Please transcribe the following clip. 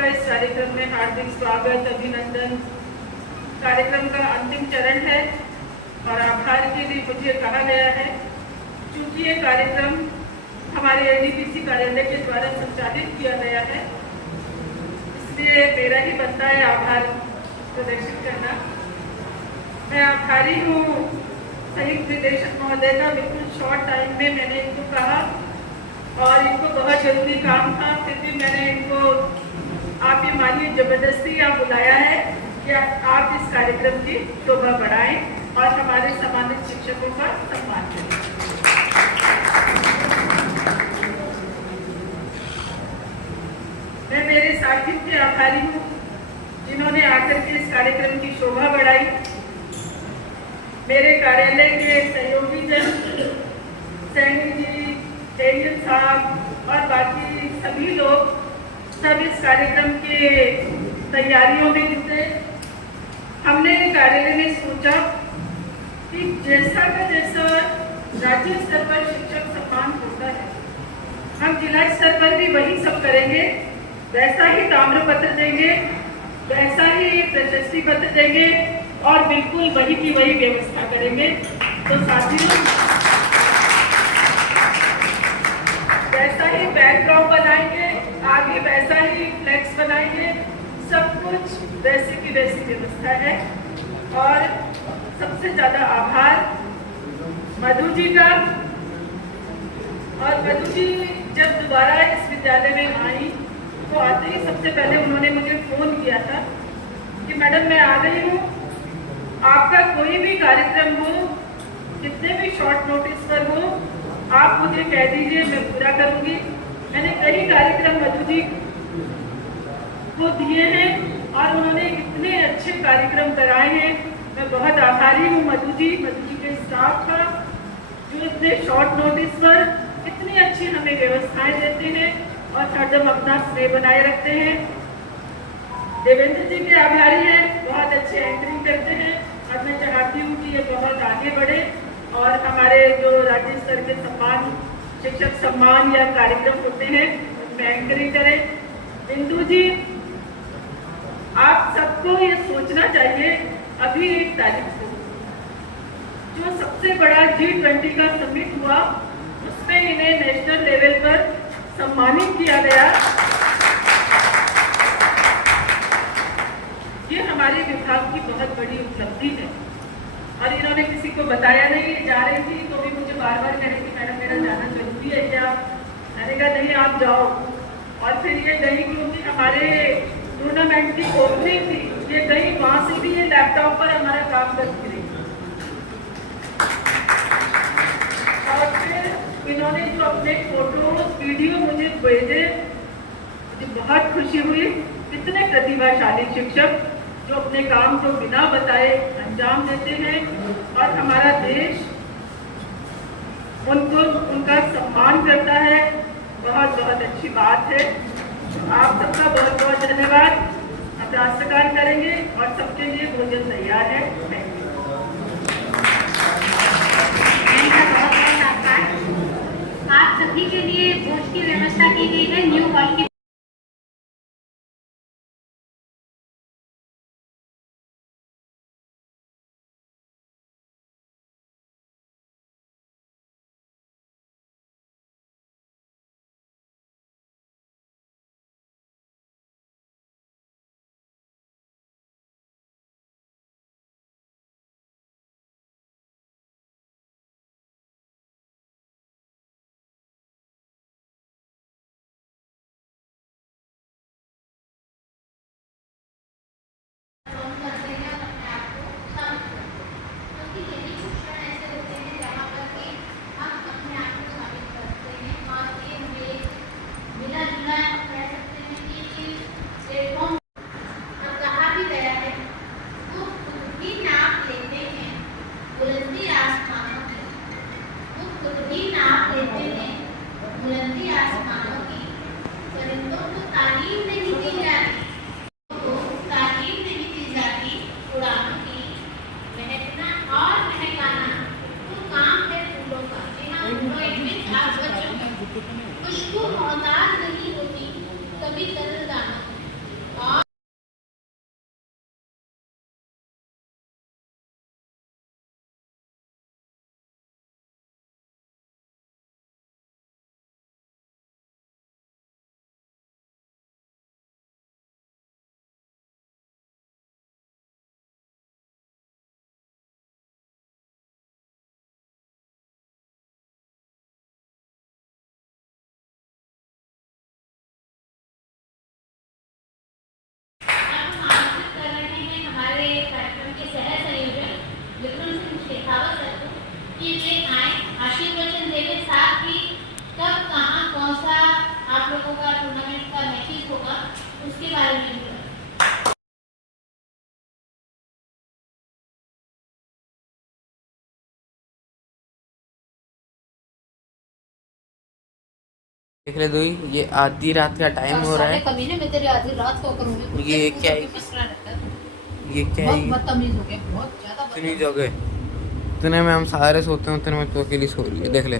सबका इस कार्यक्रम में हार्दिक स्वागत, अभिनंदन। कार्यक्रम का अंतिम चरण है और आभार के लिए मुझे कहा गया है। चूंकि ये कार्यक्रम हमारे एडीपीसी कार्यालय के द्वारा संचालित किया गया है, इसलिए मेरा ही बनता है आभार प्रदर्शित करना। मैं आभारी हूँ संयुक्त निदेशक महोदय का। बिल्कुल शॉर्ट टाइम में मैंने इनको कहा और इनको बहुत जरूरी काम था, फिर भी मैंने इनको, आप ये मानिए जबरदस्ती यहाँ बुलाया है कि आप इस कार्यक्रम की शोभा बढ़ाएं और हमारे सम्मानित शिक्षकों का सम्मान करें। मैं मेरे साथियों के आभारी हूँ जिन्होंने आकर के इस कार्यक्रम की शोभा बढ़ाई। मेरे कार्यालय के सहयोगी जन, सैनी जी, डेनियल साहब और बाकी सभी लोग सब इस कार्यक्रम के तैयारियों में जुटे। हमने कार्यालय में सोचा कि जैसा का जैसा राज्य स्तर पर शिक्षक सम्मान होता है, हम जिला स्तर पर भी वही सब करेंगे। वैसा ही ताम्रपत्र देंगे, वैसा ही प्रशस्ति पत्र देंगे और बिल्कुल वही की वही व्यवस्था करेंगे। तो साथियों, वैसा ही बैकड्रॉप बनाएंगे, आगे वैसा ही फ्लेक्स बनाएंगे, सब कुछ वैसी की वैसी व्यवस्था है। और सबसे ज्यादा आभार मधु जी का। और मधु जी जब दोबारा इस विद्यालय में आई तो आते ही सबसे पहले उन्होंने मुझे फोन किया था कि मैडम मैं आ गई हूँ, आपका कोई भी कार्यक्रम हो, कितने भी शॉर्ट नोटिस पर हो, आप मुझे कह दीजिए, मैं पूरा करूंगी। मैंने कई कार्यक्रम मधु जी को दिए हैं और उन्होंने इतने अच्छे कार्यक्रम कराए हैं। मैं बहुत आभारी हूँ मधु जी के स्टाफ का, जो इतने शॉर्ट नोटिस पर इतनी अच्छी हमें व्यवस्थाएं देते हैं और हरदम अपना स्नेह बनाए रखते हैं। देवेंद्र जी के आभारी हैं, बहुत अच्छे एंकरिंग करते हैं और मैं चाहती हूँ कि ये बहुत आगे बढ़े और हमारे जो राज्य स्तर के सम्मान, शिक्षक सम्मान या कार्यक्रम होते हैं, उनमें एंकरिंग करें। बिंदु जी, आप सबको ये सोचना चाहिए, अभी 1 तारीख को जो सबसे बड़ा G20 का समिट हुआ, उसमें इन्हें नेशनल लेवल पर सम्मानित किया गया। ये हमारे विभाग की बहुत बड़ी उपलब्धि है और इन्होंने किसी को बताया नहीं। जा रही थी तो भी मुझे बार बार कह रही थी मैडम मेरा जाना जरूरी है क्या? मैंने कहा नहीं आप जाओ। और फिर ये गई क्योंकि हमारे टूर्नामेंट की ओपनिंग थी, ये गई, वहां से भी ये लैपटॉप पर हमारा काम करती रही। और फिर इन्होंने जो अपने फोटोज वीडियो मुझे भेजे, मुझे बहुत खुशी हुई। कितने प्रतिभाशाली शिक्षक जो अपने काम को बिना बताए अंजाम देते हैं और हमारा देश उनका सम्मान करता है। बहुत बहुत अच्छी बात है। आप सबका बहुत बहुत धन्यवाद। अब राष्ट्रगान करेंगे और सबके लिए भोजन तैयार है। आप सभी के लिए भोज की व्यवस्था की गई है न्यू हॉल की देख ले दुई, ये आधी रात का टाइम हो रहा है। कमीने में तेरी आधी रात को करूंगी। ये क्या है? मसला रहता है। ये क्या बहुत है? बदतमीज हो गए, बहुत ज्यादा इतनी जगह, इतने में हम सारे सोते हैं, उतने में तो अकेली सो रही है। देख ले,